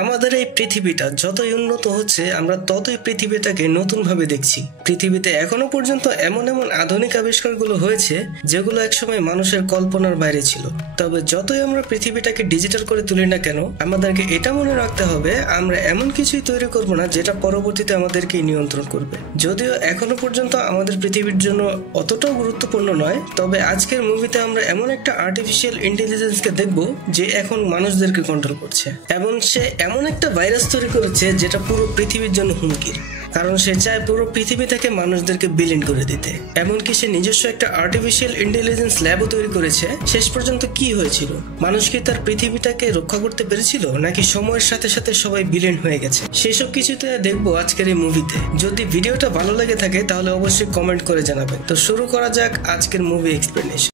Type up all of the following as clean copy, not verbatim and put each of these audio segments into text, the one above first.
আমাদের এই পৃথিবীটা যতই উন্নত হচ্ছে আমরা ততই পৃথিবীটাকে নতুন ভাবে দেখছি। পৃথিবীতে এখনো পর্যন্ত এমন এমন আধুনিক আবিষ্কারগুলো হয়েছে যেগুলো একসময় মানুষের কল্পনার বাইরে ছিল। তবে যতই আমরা পৃথিবীটাকে ডিজিটাল করে তুলি না কেন, আমাদেরকে এটা মনে রাখতে হবে আমরা এমন কিছুই তৈরি করব না যেটা পরবর্তীতে আমাদেরকে নিয়ন্ত্রণ করবে। যদিও এখনো পর্যন্ত আমাদের পৃথিবীর জন্য অতটাও গুরুত্বপূর্ণ নয়, তবে আজকের মুভিতে আমরা এমন একটা আর্টিফিশিয়াল ইন্টেলিজেন্সকে দেখব যে এখন মানুষদেরকে কন্ট্রোল করছে, এবং সে এমন একটা ভাইরাস তৈরি করেছে যেটা পুরো পৃথিবীর জন্য হুমকির। কারণ সে চায় পুরো পৃথিবী থেকে মানুষদেরকে বিলীন করে দিতে। এমনকি সে নিজস্ব একটা আর্টিফিশিয়াল ইন্টেলিজেন্স ল্যাবও তৈরি করেছে। শেষ পর্যন্ত কি হয়েছিল? মানুষ কি তার পৃথিবীটাকে রক্ষা করতে পেরেছিল, নাকি সময়ের সাথে সাথে সবাই বিলীন হয়ে গেছে? সেসব কিছুতে দেখবো আজকের এই মুভিতে। যদি ভিডিওটা ভালো লেগে থাকে তাহলে অবশ্যই কমেন্ট করে জানাবেন। তো শুরু করা যাক আজকের মুভি এক্সপ্লেনেশন।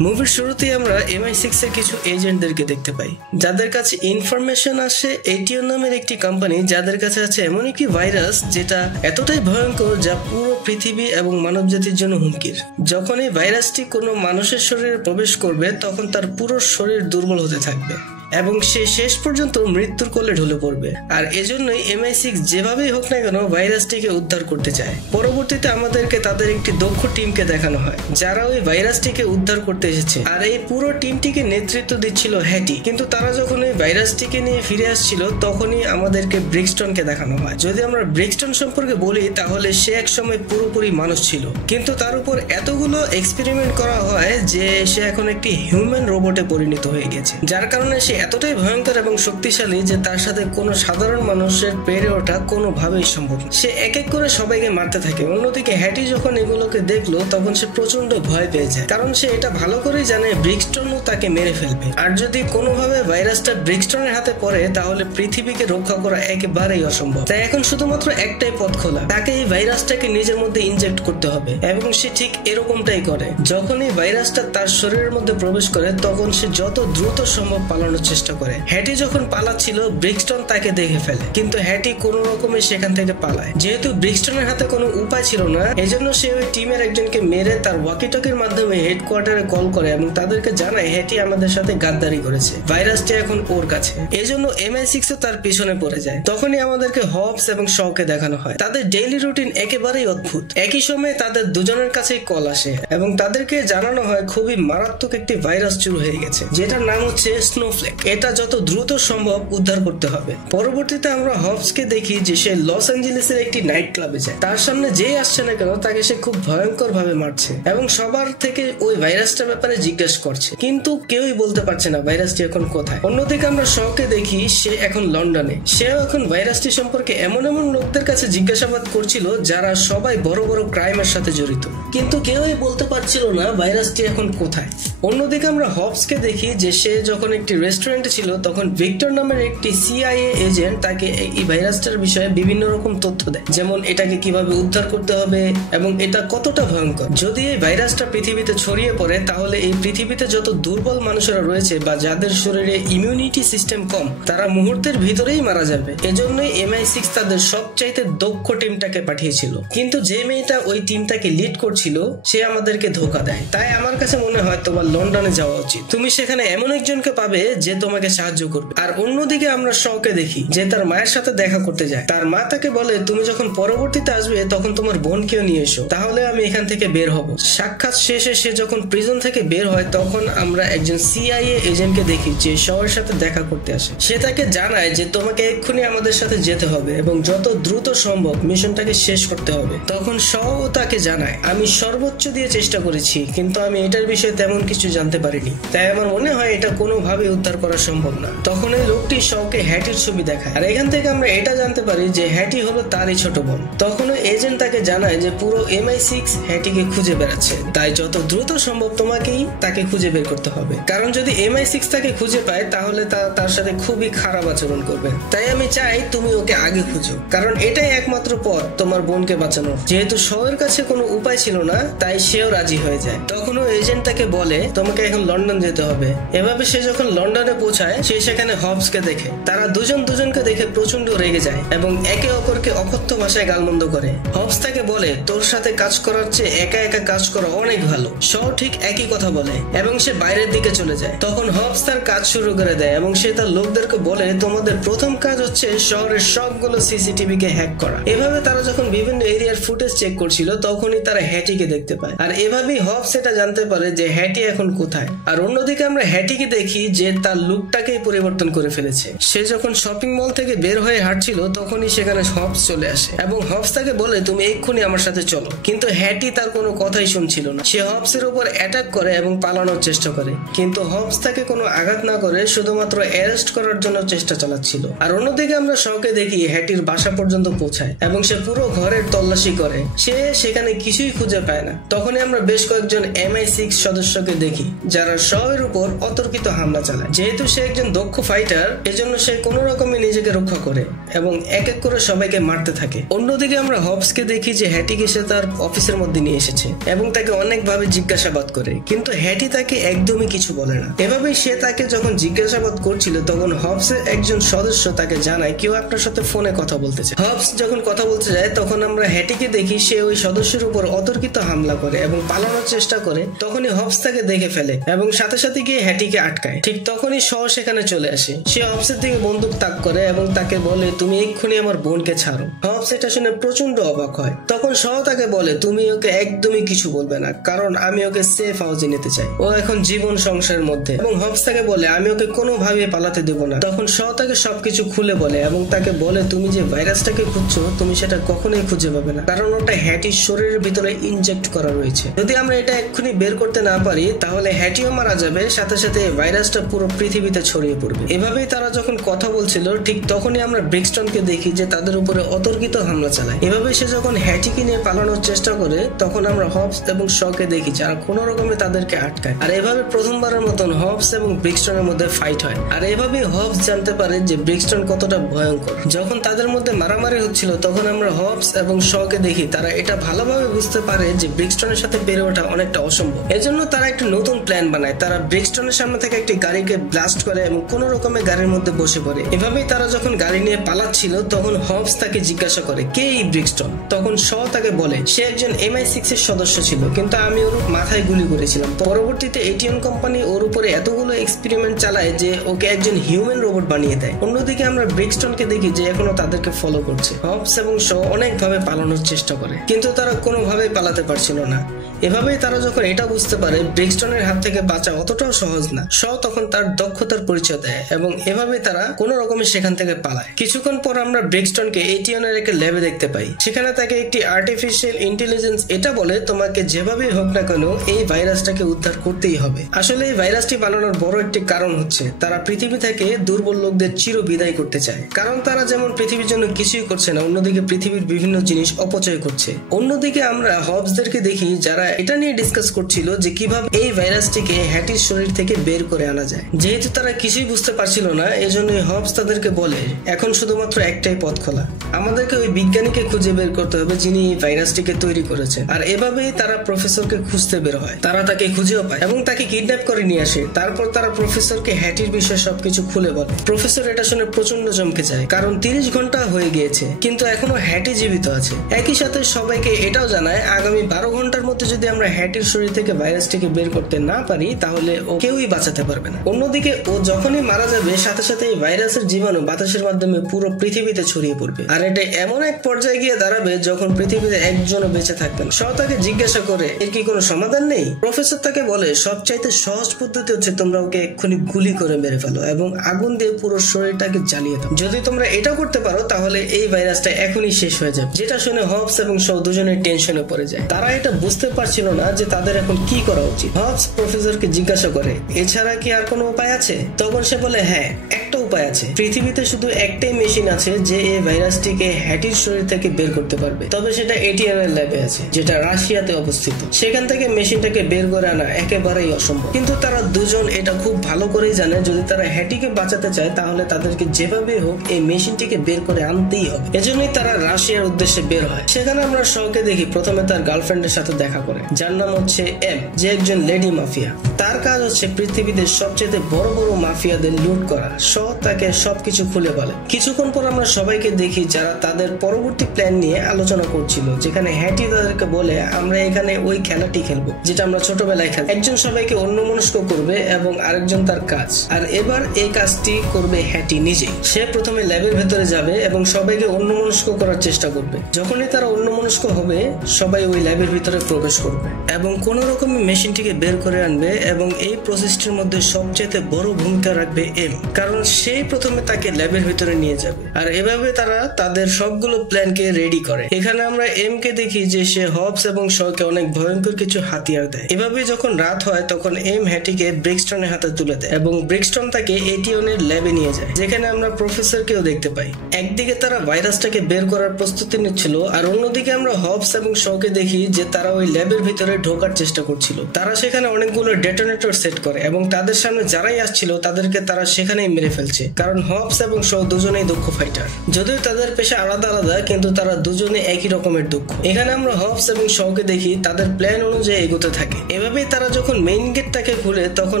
মুভির শুরুতেই আমরা MI6 এর কিছু এজেন্টদেরকে দেখতে পাই, যাদের কাছে ইনফরমেশন আসে এটিও নামের একটি কোম্পানি যাদের কাছে আছে এমন একটি ভাইরাস যেটা এতটাই ভয়ঙ্কর যা পুরো পৃথিবী এবং মানবজাতির জন্য হুমকির। যখন এই ভাইরাসটি কোনো মানুষের শরীরে প্রবেশ করবে তখন তার পুরো শরীর দুর্বল হতে থাকবে এবং সে শেষ পর্যন্ত মৃত্যুর কোলে ঢলে পড়বে। আর এজন্যই MI6 যেভাবেই হোক না কেন ভাইরাসটিকে উদ্ধার করতে চায়। পরবর্তীতে আমাদেরকে তাদের একটি দক্ষ টিমকে দেখানো হয় যারা ওই ভাইরাসটিকে উদ্ধার করতে এসেছে, আর এই পুরো টিমটিকে নেতৃত্ব দিচ্ছিল হ্যাটি। কিন্তু তারা যখন ওই ভাইরাসটিকে নিয়ে ফিরে আসছিল তখনই আমাদেরকে ব্রিক্সটনকে দেখানো হয়। যদি আমরা ব্রিক্সটন সম্পর্কে বলি তাহলে সে একসময় পুরোপুরি মানুষ ছিল, কিন্তু তার উপর এতগুলো এক্সপেরিমেন্ট করা হয় যে সে এখন একটি হিউম্যান রোবটে পরিণত হয়ে গেছে, যার কারণে সে এতটাই ভয়ঙ্কর এবং শক্তিশালী যে তার সাথে কোনো সাধারণ মানুষের পেরে ওঠা কোনোভাবেই সম্ভব না। সে এক এক করে সবাইকে মারতে থাকে। অন্যদিকে হ্যাটি যখন এগুলোকে দেখলো তখন সে প্রচন্ড ভয় পেয়ে যায়, কারণ সে এটা ভালো করেই জানে ব্রিক্সটনও তাকে মেরে ফেলবে। আর যদি কোনোভাবে ভাইরাসটা ব্রিক্সটনের হাতে পড়ে তাহলে পৃথিবীকে রক্ষা করা একেবারেই অসম্ভব। তাই এখন শুধুমাত্র একটাই পথ খোলা, তাকে এই ভাইরাসটাকে নিজের মধ্যে ইনজেক্ট করতে হবে। এবং সে ঠিক এরকমটাই করে। যখন এই ভাইরাসটা তার শরীরের মধ্যে প্রবেশ করে তখন সে যত দ্রুত সম্ভব পালানোর চেষ্টা করে। হ্যাটি যখন পালাচ্ছিল ব্রিক্সটন তাকে দেখে ফেলে, কিন্তু হ্যাটি কোনো রকমে সেখান থেকে পালায়। যেহেতু ব্রিক্সটনের হাতে কোনো উপায় ছিল না, এজন্য সে ওই টিমের একজনকে মেরে তার ওয়াকিটকির মাধ্যমে হেডকোয়ার্টারে কল করে এবং তাদেরকে জানায় হ্যাটি আমাদের সাথে গাদ্দারি করেছে, ভাইরাসটি এখন ওর কাছে। এজন্য MI6 ও তার পিছনে পড়ে যায়। তখনই আমাদেরকে হবস এবং শকে দেখানো হয়। তাদের ডেইলি রুটিন একেবারেই অদ্ভুত। একই সময়ে তাদের দুজনের কাছেই কল আসে এবং তাদেরকে জানানো হয় খুবই মারাত্মক একটি ভাইরাস শুরু হয়ে গেছে, যেটার নাম হচ্ছে স্নোফ্লেক। এটা যত দ্রুত সম্ভব উদ্ধার করতে হবে। পরবর্তীতে আমরা হবসকে দেখি যে সে লস অ্যাঞ্জেলেসের একটি নাইট ক্লাবে যায়। তার সামনে যেই আসছে না কেন তাকে সে খুব ভয়ঙ্কর ভাবে মারছে এবং সবার থেকে ওই ভাইরাসটার ব্যাপারে জিজ্ঞেস করছে, কিন্তু কেউই বলতে পারছে না ভাইরাসটি এখন কোথায়। অন্যদিকে আমরা শকে দেখি সে এখন লন্ডনে। সেও এখন ভাইরাসটি সম্পর্কে এমন এমন লোকদের কাছে জিজ্ঞাসাবাদ করছিল যারা সবাই বড় বড় ক্রাইমের সাথে জড়িত, কিন্তু কেউই বলতে পারছিল না ভাইরাসটি এখন কোথায়। অন্যদিকে আমরা হবসকে দেখি যে সে যখন একটি রেস্টুরেন্টে ছিল তখন ভিক্টর নামের একটি CIA এজেন্ট তাকে এই ভাইরাসটার বিষয়ে বিভিন্ন রকম তথ্য দেয়, যেমন এটাকে কিভাবে উদ্ধার করতে হবে এবং এটা কতটা ভয়ঙ্কর। যদি এই ভাইরাসটা পৃথিবীতে ছড়িয়ে পড়ে তাহলে এই পৃথিবীতে যত দুর্বল মানুষেরা রয়েছে বা যাদের শরীরে ইমিউনিটি সিস্টেম কম তারা মুহূর্তের ভিতরেই মারা যাবে। এজন্যই MI6 তাদের সবচাইতে দক্ষ টিমটাকে পাঠিয়েছিল, কিন্তু যে মেয়েটা ওই টিমটাকে লিড করছিল সে আমাদেরকে ধোকা দেয়। তাই আমার কাছে মনে হয় তোমার লন্ডনে যাওয়া উচিত। তুমি সেখানে এমন একজনকে পাবে যে তোমাকে সাহায্য করবে। আর অন্যদিকে আমরা শকে দেখি যে তার মায়ের সাথে দেখা করতে যায়। তার মা তাকে বলে তুমি যখন পরবর্তীতে আসবে তখন তোমার বোনকেও নিয়ে এসো, তাহলে আমি এখান থেকে বের হব। সাক্ষাৎ শেষে সে যখন প্রিজন থেকে বের হয় তখন আমরা একজন CIA এজেন্টকে দেখি যে শওয়ের সাথে দেখা করতে আসে। সে তাকে জানায় যে তোমাকে এক্ষুনি আমাদের সাথে যেতে হবে এবং যত দ্রুত সম্ভব মিশনটাকে শেষ করতে হবে। তখন শও তাকে জানায় আমি সর্বোচ্চ দিয়ে চেষ্টা করেছি, কিন্তু আমি এটার বিষয়ে তেমন কিছু জানতে পারিনি, তাই আমার মনে হয় এটা কোনোভাবে উদ্ধার করা সম্ভব না। তখন এই লোকটি শওকে হ্যাটির ছবি দেখায়, আর এখান থেকে আমরা এটা জানতে পারি যে হ্যাটি হলো তারই ছোট বোন। তখন এজেন্ট তাকে জানায় যে পুরো MI6 হ্যাটিকে খুঁজে বেড়াচ্ছে, তাই যত দ্রুত সম্ভব তোমাকেই তাকে খুঁজে বের করতে হবে, কারণ যদি MI6 তাকে খুঁজে পায় তাহলে তার সাথে খুবই খারাপ আচরণ করবে। তাই আমি চাই তুমি ওকে আগে খুঁজো, কারণ এটাই একমাত্র পথ তোমার বোনকে বাঁচানোর। যেহেতু শওয়ের কাছে কোনো উপায় ছিল না তাই সেও রাজি হয়ে যায়। তখন এজেন্ট তাকে বলে তোমাকে এখন লন্ডন যেতে হবে। এভাবে সে যখন লন্ডনে লোকেশনে পৌঁছায় সে সেখানে হবসকে দেখে। তারা দুজনকে দেখে প্রচন্ড রেগে যায় এবং একে অপরকে অকথ্য ভাষায় গালমন্দ করে। হবস তাকে বলে তোর সাথে কাজ করার চেয়ে একা একা কাজ করা অনেক ভালো। শ ঠিক একই কথা বলে এবং সে বাইরের দিকে চলে যায়। তখন হবস তার কাজ শুরু করে দেয় এবং সে তার লোকদেরকে বলে তোমাদের প্রথম কাজ হচ্ছে শহরের সবগুলো সিসিটিভি কে হ্যাক করা। এভাবে তারা যখন বিভিন্ন এরিয়ার ফুটেজ চেক করছিল তখনই তারা হ্যাটিকে দেখতে পায়। আর এভাবেই হবস এটা জানতে পারে যে হ্যাটি এখন কোথায়। আর অন্যদিকে আমরা হ্যাটিকে দেখি যে তার লুকটাকেই পরিবর্তন করে ফেলেছে। সে যখন শপিং মল থেকে বের হয়ে হাঁটছিল তখনই সেখানে হবস চলে আসে এবং হবস তাকে বলে তুমি এক্ষুনি আমার সাথে চলো। কিন্তু হ্যাটি তার কোনো কথাই শুনছিল না। সে হবসের উপর অ্যাটাক করে এবং পালানোর চেষ্টা করে, কিন্তু হবস তাকে কোনো আঘাত না করে শুধুমাত্র অ্যারেস্ট করার জন্য চেষ্টা চালাচ্ছিল। আর অন্যদিকে আমরা শকে দেখি হ্যাটির বাসা পর্যন্ত পৌঁছায় এবং সে পুরো ঘরের তল্লাশি করে। সে সেখানে কিছুই খুঁজে পায় না। তখনই আমরা বেশ কয়েকজন MI6 সদস্যকে দেখি যারা শয়ের উপর অতর্কিত হামলা চালায়। যেহেতু সে একজন দক্ষ ফাইটার এজন্য সে কোনো রকমে নিজেকে রক্ষা করে এবং এক এক করে সবাইকে মারতে থাকে। অন্যদিকে আমরা হবসকে দেখি যে হ্যাটিকে সে তার অফিসের মধ্যে নিয়ে এসেছে এবং তাকে অনেকভাবে জিজ্ঞাসাবাদ করে, কিন্তু হ্যাটি তাকে একদমই কিছু বলে না। এভাবেই সে তাকে যখন জিজ্ঞাসাবাদ করছিল তখন হবসের একজন সদস্য তাকে জানায় কেউ আপনার সাথে ফোনে কথা বলতেছে। হবস যখন কথা বলতে যায় তখন আমরা হ্যাটিকে দেখি সে ওই সদস্যের উপর অতর্কিত হামলা করে এবং পালানোর চেষ্টা করে। তখনই হবস তাকে দেখে ফেলে এবং সাথে সাথে গিয়ে হ্যাটিকে আটকায়। ঠিক তখনই শ সেখানে চলে আসে। সে হবসের দিকে বন্দুক তাক করে এবং তাকে বলে তুমি এক্ষুনি আমার বোনকে ছাড়ো। হবস এটা শুনে প্রচন্ড অবাক হয়। তখন শ তাকে বলে তুমি ওকে একদমই কিছু বলবে না, কারণ আমি ওকে সেফ হাউসে নিতে চাই। ও এখন জীবন সংসারের মধ্যে। এবং হবস তাকে বলে আমি ওকে কোনোভাবে পালাতে দেবো না। তখন শ তাকে সবকিছু খুলে বলে এবং তাকে বলে তুমি যে ভাইরাসটাকে খুঁজছো তুমি সেটা কখনোই খুঁজে পাবে না, কারণ ওটা হ্যাটির শরীরের ভিতরে ইনজেক্ট করা রয়েছে। যদি আমরা এটা এক্ষুনি বের করতে না পারি তাহলে হ্যাটিও মারা যাবে, সাথে সাথে ভাইরাসটা পুরো পৃথিবীতে ছড়িয়ে পড়বে। এভাবেই তারা যখন কথা বলছিল ঠিক তখনই আমরা ব্রিক্সটনকে দেখি যে তাদের উপরে অতর্কিত হামলা চালায়। এভাবে সে যখন হ্যাটিকে নিয়ে পালানোর চেষ্টা করে তখন আমরা হবস এবং শকে দেখি যারা কোনো রকমে তাদেরকে আটকায়। আর এভাবে প্রথমবারের মতন হবস এবং ব্রিক্সটনের মধ্যে ফাইট হয়। আর এভাবেই হবস জানতে পারে যে ব্রিক্সটন কতটা ভয়ঙ্কর। যখন তাদের মধ্যে মারামারি হচ্ছিল তখন আমরা হবস এবং শকে দেখি তারা এটা ভালোভাবে বুঝতে পারে যে ব্রিক্সটনের সাথে পেরে ওঠা অনেকটা অসম্ভব। এজন্য তারা একটা নতুন প্ল্যান বানায়। তারা ব্রিক্সটনের সামনে থেকে একটি গাড়িকে ব্লাস্ট করে এবং কোনো রকমে গাড়ির মধ্যে বসে পড়ে। এভাবেই তারা যখন গাড়ি নিয়ে পালাচ্ছিল তখন হবস তাকে জিজ্ঞাসা করে কে এই ব্রিক্সটন। তখন শ তাকে বলে সে একজন MI6 এর সদস্য ছিল, কিন্তু আমি ওর মাথায় গুলি করেছিলাম। পরবর্তীতে এটিএন কোম্পানি ওর উপরে এতগুলো এক্সপেরিমেন্ট চালায় যে ওকে একজন হিউম্যান রোবট বানিয়ে দেয়। অন্যদিকে আমরা ব্রিক্সটনকে দেখি যে এখনো তাদেরকে ফলো করছে। হবস এবং শ অনেকভাবে পালানোর চেষ্টা করে কিন্তু তারা কোনোভাবেই পালাতে পারছিল না। এভাবেই তারা যখন এটা বুঝতে পারে ব্রিক্সটনের হাত থেকে বাঁচা অতটাও সহজ না, শ তখন তার দক্ষতার পরিচয় দেয় এবং এভাবেই তারা কোনো রকমে সেখান থেকে পালায়। কিছুক্ষণ পর আমরা ব্রিক্সটনকে এটিএন এর একটা ল্যাবে দেখতে পাই। সেখানে তাকে একটি আর্টিফিশিয়াল ইন্টেলিজেন্স এটা বলে তোমাকে যেভাবেই হোক না কেন এই ভাইরাসটাকে উদ্ধার করতেই হবে। আসলে এই ভাইরাসটি বানানোর বড় একটি কারণ হচ্ছে তারা পৃথিবী থেকে দুর্বল লোকদের চির বিদায় করতে চায়। কারণ তারা যেমন পৃথিবীর জন্য কিছুই করছে না, অন্যদিকে পৃথিবীর বিভিন্ন জিনিস অপচয় করছে। অন্যদিকে আমরা হবসদেরকে দেখি যারা এটা নিয়ে ডিসকাস করছিল যে কিভাবে এই ভাইরাসটিকে হ্যাটির শরীর থেকে বের করে আনা যায়। যেহেতু তারা কিছুই বুঝতে পারছিল না এজন্য হবস তাদেরকে বলে এখন শুধুমাত্র একটাই পথ খোলা, আমাদেরকে ওই বিজ্ঞানীকে খুঁজে বের করতে হবে যিনি এই ভাইরাসটিকে তৈরি করেছে। আর এভাবেই তারা প্রফেসরকে খুঁজতে বের হয়। তারা তাকে খুঁজেও পায় এবং তাকে কিডন্যাপ করে নিয়ে আসে। তারপর তারা প্রফেসরকে হ্যাটির বিষয়ে সবকিছু খুলে বলে। প্রফেসর এটা শুনে প্রচন্ড চমকে যায়, কারণ 30 ঘন্টা হয়ে গিয়েছে কিন্তু এখনো হ্যাটি জীবিত আছে। একই সাথে সবাইকে এটাও জানায় আগামী 12 ঘন্টার মধ্যে যদি আমরা হ্যাটির শরীর থেকে ভাইরাসটিকে বের করতে না পারি তাহলে ও কেউই বাঁচাতে পারবে না। অন্যদিকে ও যখনই মারা যাবে সাথে সাথে এই ভাইরাসের জীবাণু বাতাসের মাধ্যমে পুরো পৃথিবীতে ছড়িয়ে পড়বে। আর এটা এমন এক পর্যায়ে গিয়ে দাঁড়াবে যখন পৃথিবীতে একজনও বেঁচে থাকবে না। শ তাকে জিজ্ঞাসা করে এর কি কোনো সমাধান নেই। প্রফেসর তাকে বলে সবচাইতে সহজ পদ্ধতি হচ্ছে তোমরা ওকে এক্ষুনি গুলি করে মেরে ফেলো এবং আগুন দিয়ে পুরো শরীরটাকে জ্বালিয়ে দাও। যদি তোমরা এটা করতে পারো তাহলে এই ভাইরাসটা এখনই শেষ হয়ে যাবে। যেটা শুনে হবস এবং শ দুজনের টেনশনে পড়ে যায়। তারা এটা বুঝতে পারছিল না যে তাদের এখন কি করা উচিত। হবস প্রফেসরকে জিজ্ঞাসা করে এছাড়া কি আর কোনো উপায় আছে? তখন সে বলে হ্যাঁ, একটা উপায় আছে। পৃথিবীতে শুধু একটাই মেশিন আছে যে এই ভাইরাসটিকে হ্যাটির শরীর থেকে বের করতে পারবে, তবে সেটা এটিএন এর ল্যাবে আছে, যেটা রাশিয়াতে অবস্থিত। সেখান থেকে মেশিনটাকে বের করে আনা একেবারেই অসম্ভব। কিন্তু তারা দুজন এটা খুব ভালো করেই জানে যদি তারা হ্যাটিকে বাঁচাতে চায় তাহলে তাদেরকে যেভাবে হোক এই মেশিনটিকে বের করে আনতেই হবে। এজন্যই তারা রাশিয়ার উদ্দেশ্যে বের হয়। সেখানে আমরা শকে দেখি প্রথমে তার গার্লফ্রেন্ডের সাথে দেখা করে, যার নাম হচ্ছে এম, যে একজন লেডি মাফিয়া। তার কাজ হচ্ছে পৃথিবীতে সবচেয়ে বড় বড় মাফিয়াদের লুট করা। শ তাকে সবকিছু খুলে বলে। কিছুক্ষণ পর আমরা সবাইকে দেখি যারা তাদের পরবর্তী প্ল্যান নিয়ে আলোচনা করছিল, যেখানে হ্যাটি তাদেরকে বলে আমরা এখানে ওই খেলাটি খেলবো যেটা আমরা ছোটবেলায় খেলি। একজন সবাইকে অন্যমনস্ক করবে এবং আরেকজন তার কাজ, আর এবার এই কাজটি করবে হ্যাটি নিজেই। সে প্রথমে ল্যাবের ভেতরে যাবে এবং সবাইকে অন্যমনস্ক করার চেষ্টা করবে। যখনই তারা অন্যমনস্ক হবে সবাই ওই ল্যাবের ভিতরে প্রবেশ করবে এবং কোন রকমে মেশিনটিকে বের করে আনবে, এবং এই প্রসেসটির মধ্যে সবচেয়ে বড় ভূমিকা রাখবে এম, কারণ সেই প্রথমে তাকে ল্যাবের ভিতরে নিয়ে যাবে। আর এভাবে তারা তাদের সবগুলো প্ল্যানকে রেডি করে। এখানে আমরা এম কে দেখি যে সে হবস এবং শকে অনেক ভয়ঙ্কর কিছু হাতিয়ার দেয়। এভাবে যখন রাত হয় তখন এম হ্যাটিকে ব্রিক্সটনের হাতে তুলে দেয় এবং ব্রিক্সটন তাকে এটিএন এর ল্যাবে নিয়ে যায়, যেখানে আমরা প্রফেসরকেও দেখতে পাই। একদিকে তারা ভাইরাসটাকে বের করার প্রস্তুতি নিচ্ছিল, আর অন্যদিকে আমরা হবস এবং শকে দেখি যে তারা ওই ল্যাবের ভিতরে ঢোকার চেষ্টা করছিল। তারা সেখানে অনেকগুলো ডেটোনেটর সেট করে এবং তাদের সামনে যারাই আসছিল তাদেরকে তারা সেখানেই মেরে ফেলছে, কারণ হবস এবং শ দুজনেই দক্ষ ফাইটার। যদিও তাদের পেশা আলাদা আলাদা, কিন্তু তারা দুজনে একই রকমের দক্ষ। এখানে আমরা হবস এবং শকে দেখি তাদের প্ল্যান অনুযায়ী এগোতে থাকে। এভাবেই তারা যখন মেইন গেটটাকে খুলে তখন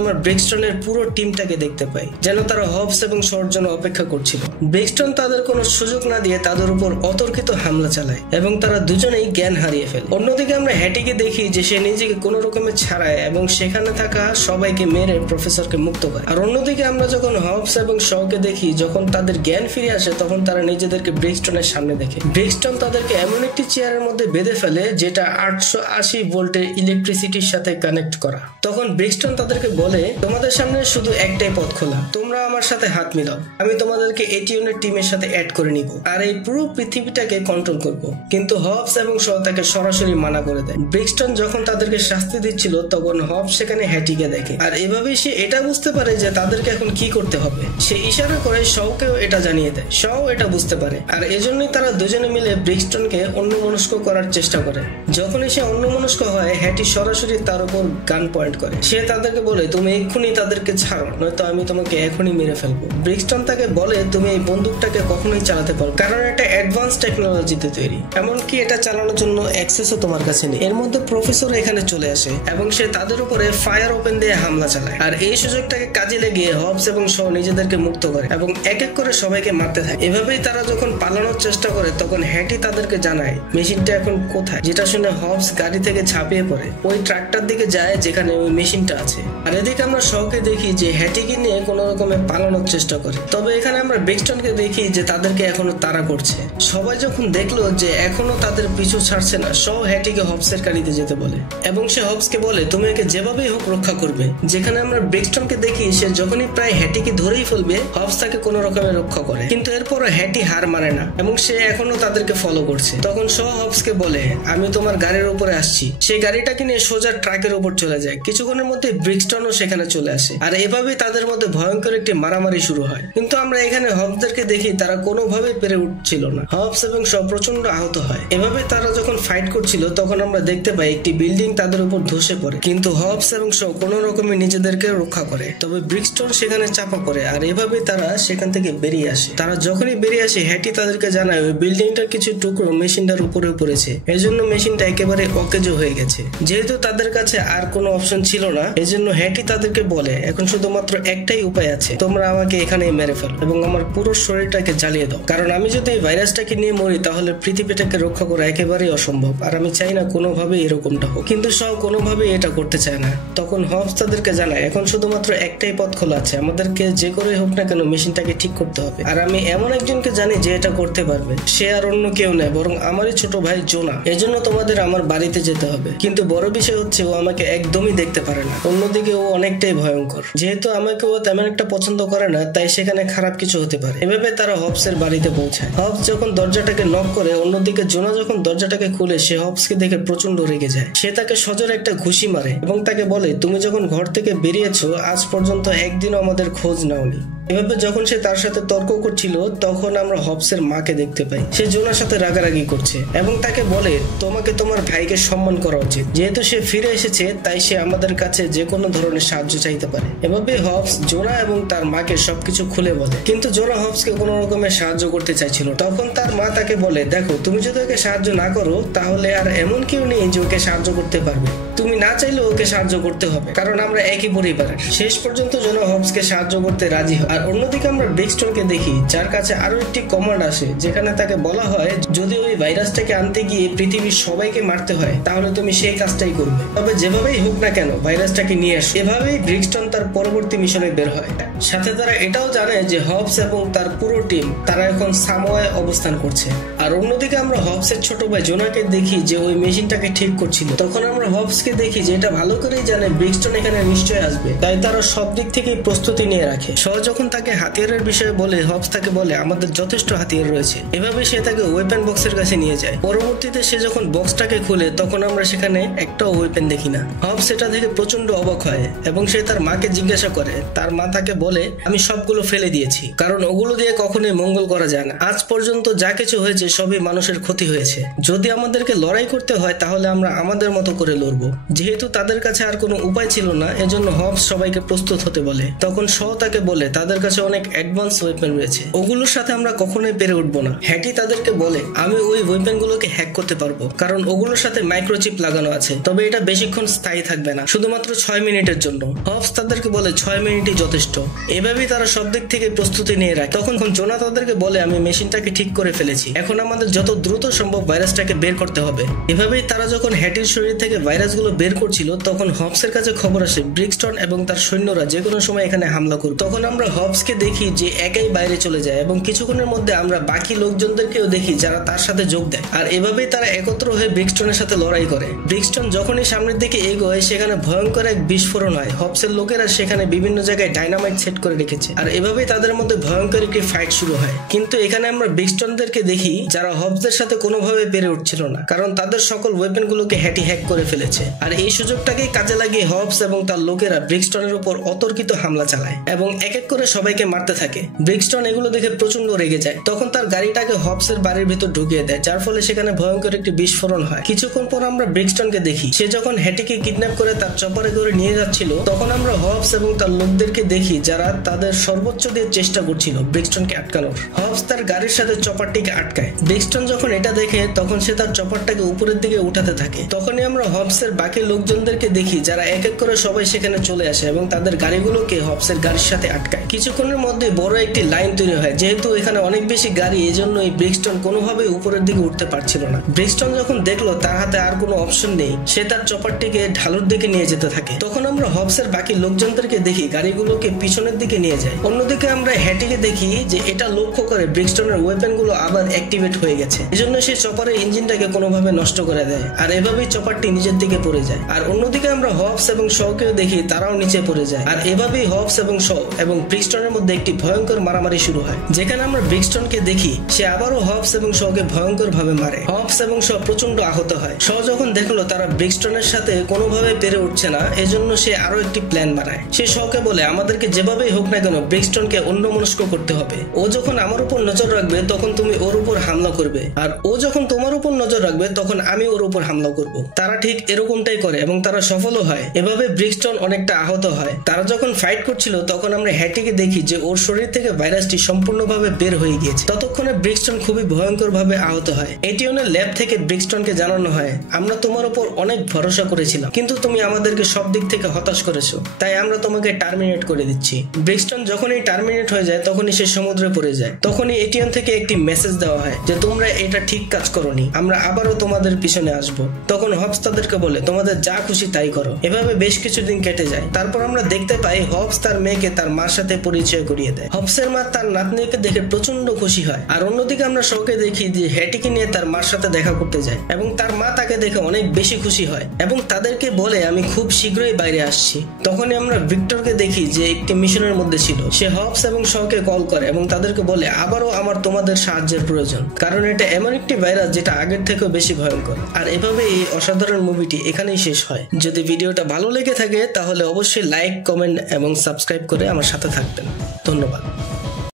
আমরা ব্রিক্সটনের পুরো টিমটাকে দেখতে পাই, যেন তারা হবস এবং শর জন্য অপেক্ষা করছিল। ব্রিক্সটন তাদের কোনো সুযোগ না দিয়ে তাদের উপর অতর্কিত হামলা চালায় এবং তারা দুজনেই জ্ঞান হারিয়ে ফেলে। অন্যদিকে আমরা হ্যাটিকে দেখি যে সে নিজেকে কোনো রকমে ছাড়ায় এবং সেখানে থাকা সবাইকে মেরে প্রফেসরকে মুক্ত করে। আর অন্যদিকে আমরা যখন হবস এবং শকে দেখি যখন তাদের জ্ঞান ফিরে আসে তখন তারা নিজেদেরকে ব্রিক্সটনের সামনে দেখে। ব্রিক্সটন তাদেরকে এমন একটি চেয়ারের মধ্যে বেঁধে ফেলে যেটা 880 ভোল্টের ইলেকট্রিসিটির সাথে কানেক্ট করা। তখন ব্রিক্সটন তাদেরকে বলে তোমাদের সামনে শুধু একটাই পথ খোলা, তোমরা আমার সাথে হাত মিলাও, আমি তোমাদেরকে এটিএন এর টিমের সাথে অ্যাড করে নিব আর এই পুরো পৃথিবীটাকে কন্ট্রোল করব। কিন্তু হবস এবং শ তাকে সরাসরি মানা করে দেয়। ব্রিক্সটন যখন তাদেরকে শাস্তি দিচ্ছিল তখন হবস সেখানে হ্যাটিকে দেখে, আর এভাবেই সে এটা বুঝতে পারে যে তাদেরকে এখন কি করতে হবে। সে ইশারা করে শকেও এটা জানিয়ে দেয়, শও এটা বুঝতে পারে, আর এজন্যই তারা দুজনে মিলে ব্রিক্সটনকে অন্যমনস্ক করার চেষ্টা করে। যখনই সে অন্যমনস্ক হয় হ্যাটি সরাসরি তার উপর গান পয়েন্ট করে। সে তাদেরকে বলে তুমি এক্ষুনি তাদেরকে ছাড়ো, নয়তো আমি তোমাকে এখনই মেরে ফেলবো। ব্রিক্সটন তাকে বলে তুমি এই বন্দুকটাকে কখনোই চালাতে পারো, কারণ এটা অ্যাডভান্স টেকনোলজিতে তৈরি, এমনকি এটা চালানোর জন্য অ্যাক্সেসও তোমার কাছে নেই। এর মধ্যে প্রফেসর এখানে চলে আসে এবং সে তাদের উপরে ফায়ার ওপেন দিয়ে হামলা চালায়, আর এই সুযোগটাকে কাজে লেগে হবস এবং শ নিজেদেরকে মুক্ত করে এবং এক এক করে সবাইকে মারতে থাকে। এভাবেই তারা যখন পালানোর চেষ্টা করে তখন হ্যাটি তাদেরকে জানায় মেশিনটা এখন কোথায়, যেটা শুনে হবস গাড়ি থেকে ঝাঁপিয়ে পড়ে ওই ট্রাকটার দিকে যায় যেখানে ওই মেশিনটা আছে। আর এদিকে আমরা শকে দেখি যে হ্যাটিকে নিয়ে কোন রকমে পালানোর চেষ্টা করে, তবে এখানে আমরা ব্রিক্সটনকে দেখি যে তাদেরকে এখনো তাড়া করছে। সবাই যখন দেখলো যে এখনো তাদের পিছু ছাড়ছে না, শ হ্যাটিকে হবসের গাড়িতে যেতে বলে এবং সে হবসকে বলে তুমি একে যেভাবেই হোক রক্ষা করবে। যেখানে আমরা ব্রিক্সটনকে দেখি সে যখনই প্রায় হ্যাটিকে ধরেই ফেলবে হবস তাকে কোনো রকমে রক্ষা করে, কিন্তু এরপরও হ্যাটি হার মানে না এবং সে এখনো তাদেরকে ফলো করছে। তখন শ হবসকে বলে আমি তোমার গাড়ির উপরে আসছি। সেই গাড়িটাকে নিয়ে সোজা ট্রাকের উপর চলে যায়। কিছুক্ষণের মধ্যে ব্রিক্সটনও সেখানে চলে আসে, আর এভাবেই তাদের মধ্যে ভয়ঙ্কর একটি মারামারি শুরু হয়। কিন্তু আমরা এখানে হবসদেরকে দেখি তারা কোনোভাবেই পেরে উঠছিল না। হবস এবং শ প্রচন্ড আহত হয়। এভাবে তারা যখন ফাইট করছিল তখন আমরা দেখতে পাই একটি বিল্ডিং তাদের উপর ধসে পড়ে, কিন্তু হবস এবং শ কোনো রকমে নিজেদেরকে রক্ষা করে, তবে ব্রিক্সটন সেখানে চাপা পড়ে, আর এভাবে তারা সেখান থেকে বেরিয়ে আসে। তারা যখনই বেরিয়ে আসে হ্যাটি তাদেরকে জানায় ওই বিল্ডিংটার কিছু টুকরো মেশিনটার উপরে পড়েছে, এজন্য মেশিনটা একেবারে অকেজো হয়ে গেছে। যেহেতু তাদের কাছে আর কোনো অপশন ছিল না, এজন্য হ্যাটি তাদেরকে বলে এখন শুধুমাত্র একটাই উপায় আছে, তোমরা আমাকে এখানেই মেরে ফেলো এবং আমার পুরো শরীরটাকে জ্বালিয়ে দাও, কারণ আমি যদি এই ভাইরাসটাকে নিয়ে মরি তাহলে পৃথিবীটাকে রক্ষা করা একেবারেই অসম্ভব, আর আমি চাই না কোনোভাবে এরকমটা হোক। কিন্তু সব কোনোভাবেই এটা করতে চায় না। তখন হবস তাদেরকে জানায় এখন শুধুমাত্র একটাই পথ খোলা আছে, আমাদেরকে যে করে হোক না কেন মেশিনটাকে ঠিক করতে হবে, আর আমি এমন একজনকে জানি যে এটা করতে পারবে। সে আর অন্য কেউ নয় বরং আমারই ছোট ভাই জোনা। এজন্য তোমাদের আমার বাড়িতে যেতে হবে। কিন্তু বড় বিষয় হচ্ছে ও আমাকে একদমই দেখতে পারে না, অন্যদিকে ও অনেকটাই ভয়ঙ্কর। যেহেতু আমাকে ও তেমন একটা পছন্দ করে না, তাই সেখানে খারাপ কিছু হতে পারে। এভাবে তারা হবসের বাড়িতে পৌঁছায়। হবস যখন দরজাটাকে নক করে, অন্যদিকে জোনা যখন দরজাটাকে খুলে সে হবসকে দেখে প্রচন্ড রেগে যায়। সে তাকে সজোরে একটা ঘুষি মারে এবং তাকে বলে তুমি যখন ঘর থেকে বেরিয়েছো আজ পর্যন্ত একদিনও আমাদের খোঁজ নাওনি। এভাবে যখন সে তার সাথে তর্ক করছিল তখন আমরা হবসের মাকে দেখতে পাই। সে জোনার সাথে রাগারাগি করছে এবং তাকে বলে তোমাকে তোমার ভাইকে সম্মান করা উচিত, যেহেতু সে ফিরে এসেছে তাই সে আমাদের কাছে যে কোনো ধরনের সাহায্য চাইতে পারে। এভাবে হবস জোনা এবং তার মাকে সবকিছু খুলে বলে, কিন্তু জোনা হবসকে কোনো রকমের সাহায্য করতে চাইছিল। তখন তার মা তাকে বলে দেখো তুমি যদি ওকে সাহায্য না করো তাহলে আর এমন কেউ নেই যে ওকে সাহায্য করতে পারবে, তুমি না চাইলে ওকে সাহায্য করতে হবে কারণ আমরা একই পরিবারের। শেষ পর্যন্ত জোনা হবসকে সাহায্য করতে রাজি হয়। আর অন্যদিকে আমরা ব্রিক্সটনকে দেখি যার কাছে আরো একটি কমান্ড আসে যেখানে তাকে বলা হয় যদি ওই ভাইরাসটাকে আনতে গিয়ে পৃথিবীর সবাইকে মারতে হয় তাহলে তুমি সেই কাজটাই করবে, তবে যেভাবেই হোক না কেন ভাইরাসটাকে নিয়ে আসো। এভাবেই ব্রিক্সটন তার পরবর্তী মিশনে বের হয়। সাথে তারা এটাও জানে যে হবস এবং তার পুরো টিম তারা এখন সামোয়ায় অবস্থান করছে। আর অন্যদিকে আমরা হবসের ছোট ভাই জোনাকে দেখি যে ওই মেশিনটাকে ঠিক করছিল। তখন আমরা হবসকে দেখি যে এটা ভালো করেই জানে ব্রিক্সটন এখানে নিশ্চয়ই আসবে, তাই তারা সব দিক থেকে প্রস্তুতি নিয়ে রাখে। সহ যখন তাকে হাতিয়ারের বিষয়ে বলে হবস তাকে বলে আমাদের যথেষ্ট হাতিয়ার রয়েছে। এভাবে সে তাকে ওয়েপেন বক্সের কাছে নিয়ে যায়। পরবর্তীতে সে যখন বক্সটাকে খুলে তখন আমরা সেখানে একটাও ওয়েপেন দেখি না। হবস এটা দেখে প্রচন্ড অবাক হয় এবং সে তার মাকে জিজ্ঞাসা করে। তার মা তাকে বলে আমি সবগুলো ফেলে দিয়েছি কারণ ওগুলো দিয়ে কখনোই মঙ্গল করা যায় না। আজ পর্যন্ত যা কিছু হয়েছে সবই মানুষের ক্ষতি হয়েছে। যদি আমাদেরকে লড়াই করতে হয় তাহলে আমরা আমাদের মতো করে লড়বো। যেহেতু তাদের কাছে আর কোনো উপায় ছিল না এজন্য হবস সবাইকে প্রস্তুত হতে বলে। তখন শ তাকে বলে তাদের কাছে অনেক অ্যাডভান্স ওয়েপেন রয়েছে, ওগুলোর সাথে আমরা কখনোই পেরে উঠবো না। হ্যাটি তাদেরকে বলে আমি ওই ওয়েপেন গুলোকে হ্যাক করতে পারবো কারণ ওগুলোর সাথে মাইক্রোচিপ লাগানো আছে, তবে এটা বেশিক্ষণ স্থায়ী থাকবে না, শুধুমাত্র 6 মিনিটের জন্য। হবস তাদেরকে বলে 6 মিনিটই যথেষ্ট। এভাবেই তারা সব দিক থেকে প্রস্তুতি নিয়ে রাখে। তখন জোনা তাদেরকে বলে আমি মেশিনটাকে ঠিক করে ফেলেছি, এখন আমাদের যত দ্রুত সম্ভব ভাইরাসটাকে বের করতে হবে। এভাবেই তারা যখন হ্যাটির শরীর থেকে ভাইরাসগুলো বের করছিল তখন হবসের কাছে খবর আসে ব্রিক্সটন এবং তার সৈন্যরা যে কোনো সময় এখানে হামলা করবে। তখন আমরা হবসকে দেখি যে একাই বাইরে চলে যায় এবং কিছুক্ষণের মধ্যে আমরা বাকি লোকজনদেরকেও দেখি যারা তার সাথে যোগ দেয়। আর এভাবেই তারা একত্র হয়ে ব্রিক্সটনের সাথে লড়াই করে। ব্রিক্সটন যখনই সামনের দিকে এগোয় সেখানে ভয়ঙ্কর এক বিস্ফোরণ হয়। হবসের লোকেরা সেখানে বিভিন্ন জায়গায় ডাইনামাইট সেট করে রেখেছে আর এভাবেই তাদের মধ্যে ভয়ঙ্কর একটি ফাইট শুরু হয়। কিন্তু এখানে আমরা ব্রিক্সটনদেরকে দেখি যারা হবসদের সাথে কোনোভাবে পেরে উঠছিল না কারণ তাদের সকল ওয়েপেন গুলোকে হ্যাটি হ্যাক করে ফেলেছে। আর এই সুযোগটাকেই কাজে লাগিয়ে হবস এবং তার লোকেরা ব্রিক্সটনের উপর অতর্কিত হামলা চালায় এবং এক এক করে সবাইকে মারতে থাকে। ব্রিক্সটন এগুলো দেখে প্রচন্ড রেগে যায়। তখন তার গাড়িটাকে হবসের বাড়ির ভিতর ঢুকিয়ে দেয় যার ফলে সেখানে ভয়ঙ্কর একটি বিস্ফোরণ হয়। কিছুক্ষণ পর আমরা ব্রিক্সটনকে দেখি সে যখন হ্যাটিকে কিডন্যাপ করে তার চপারে করে নিয়ে যাচ্ছিল তখন আমরা হবস এবং তার লোকদেরকে দেখি যারা তাদের সর্বোচ্চ দিয়ে চেষ্টা করছিল ব্রিক্সটনকে আটকানোর। হবস তার গাড়ির সাথে চপারটিকে আটকায়। ব্রিক্সটন যখন এটা দেখে তখন সে তার চপারটাকে উপরের দিকে উঠাতে থাকে। তখনই আমরা হবসের বাকি লোকজনদেরকে দেখি যারা এক এক করে সবাই সেখানে চলে আসে এবং তাদের গাড়িগুলোকে হবসের গাড়ির সাথে আটকায়। কিছুক্ষণের মধ্যে বড় একটি লাইন তৈরি হয়। যেহেতু এখানে অনেক বেশি গাড়ি এজন্য এই ব্রিক্সটন কোনোভাবেই উপরের দিকে উঠতে পারছিল না। ব্রিক্সটন যখন দেখলো তার হাতে আর কোনো অপশন নেই সে তার চপারটিকে ঢালুর দিকে নিয়ে যেতে থাকে। তখন আমরা হবসের বাকি লোকজনদেরকে দেখি গাড়িগুলোকে পিছনের দিকে নিয়ে যায়। অন্যদিকে আমরা হ্যাটিকে দেখি যে এটা লক্ষ্য করে ব্রিক্সটনের ওয়েপেন গুলো আবার অ্যাক্টিভেট হয়ে গেছে, এজন্য সে চপারের ইঞ্জিনটাকে কোনোভাবে নষ্ট করে দেয় আর এভাবেই চপারটি নিচের দিকে পড়ে যায়। আর অন্যদিকে আমরা হবস এবং শকেও দেখি তারাও নিচে পড়ে যায়। আর এভাবেই হবস এবং শ এবং ব্রিক্সটনের মধ্যে একটি ভয়ঙ্কর মারামারি শুরু হয় যেখানে আমরা ব্রিক্সটনকে দেখি সে আবারও হবস এবং শকে ভয়ঙ্কর ভাবে মারে। হবস এবং শ প্রচন্ড আহত হয়। শ যখন দেখলো তারা ব্রিক্সটনের সাথে কোনোভাবে পেরে উঠছে না এজন্য সে আরো একটি প্ল্যান বানায়। সে শকে বলে আমাদেরকে যেভাবেই হোক না কেন ব্রিক্সটনকে অন্যমনস্ক করতে হবে। ও যখন আমার উপর নজর রাখবে তখন তুমি ওর উপর হামলা করবে আর ও যখন তোমার উপর নজর রাখবে তখন আমি ওর উপর হামলা করব। তারা ঠিক এরকমটাই করে এবং তারা সফলও হয়। এভাবে ব্রিক্সটন অনেকটা আহত হয়। তারা যখন ফাইট করছিল তখন আমরা হ্যাটিকে দেখি যে ওর শরীর থেকে ভাইরাসটি সম্পূর্ণভাবে বের হয়ে গিয়েছে। ততক্ষণে ব্রিক্সটন খুবই ভয়ঙ্কর ভাবে আহত হয়। এটিওনের ল্যাব থেকে ব্রিক্সটনকে জানানো হয় আমরা তোমার উপর অনেক ভরসা করেছিলাম কিন্তু তুমি আমাদেরকে সব দিক থেকে হতাশ করেছো, তাই আমরা তোমাকে টার্মিনেট করে দিচ্ছি। ব্রিক্সটন যখনই টার্মিনেট হয়ে যায় তখনই সে সমুদ্রে পড়ে যায়। তখনই এটিএন থেকে একটি মেসেজ দেওয়া হয় যে তোমরা এটা ঠিক কাজ করোনি, আমরা আবারও তোমাদের পিছনে আসব। তখন হবস তাদেরকে বলে তোমাদের যা খুশি তাই করো। এভাবে বেশ কিছুদিন কেটে যায়। তারপর আমরা দেখতে পাই হবস তার মেয়েকে তার মার সাথে পরিচয় করিয়ে দেয়। হবসের মা তার নাতনিকে দেখে প্রচন্ড খুশি হয়। আর অন্যদিকে আমরা শোকে দেখি যে হ্যাটিকে নিয়ে তার মার সাথে দেখা করতে যায় এবং তার মা তাকে দেখে অনেক বেশি খুশি হয় এবং তাদেরকে বলে আমি খুব শীঘ্রই বাইরে আসছি। তখনই আমরা ভিক্টরকে দেখি যে একটি মিশনের মধ্যে ছিল। সে হবস এবং শকে কল করে এবং তাদেরকে বলে আবারও আমার তোমাদের সাহায্যের প্রয়োজন কারণ এটা এমন একটি ভাইরাস যেটা আগের থেকেও বেশি ভয়ঙ্কর। আর এভাবে এই অসাধারণ মুভিটি এখানেই শেষ হয়। যদি ভিডিওটা ভালো লেগে থাকে তাহলে অবশ্যই লাইক, কমেন্ট এবং সাবস্ক্রাইব করে আমার সাথে থাকবেন। ধন্যবাদ।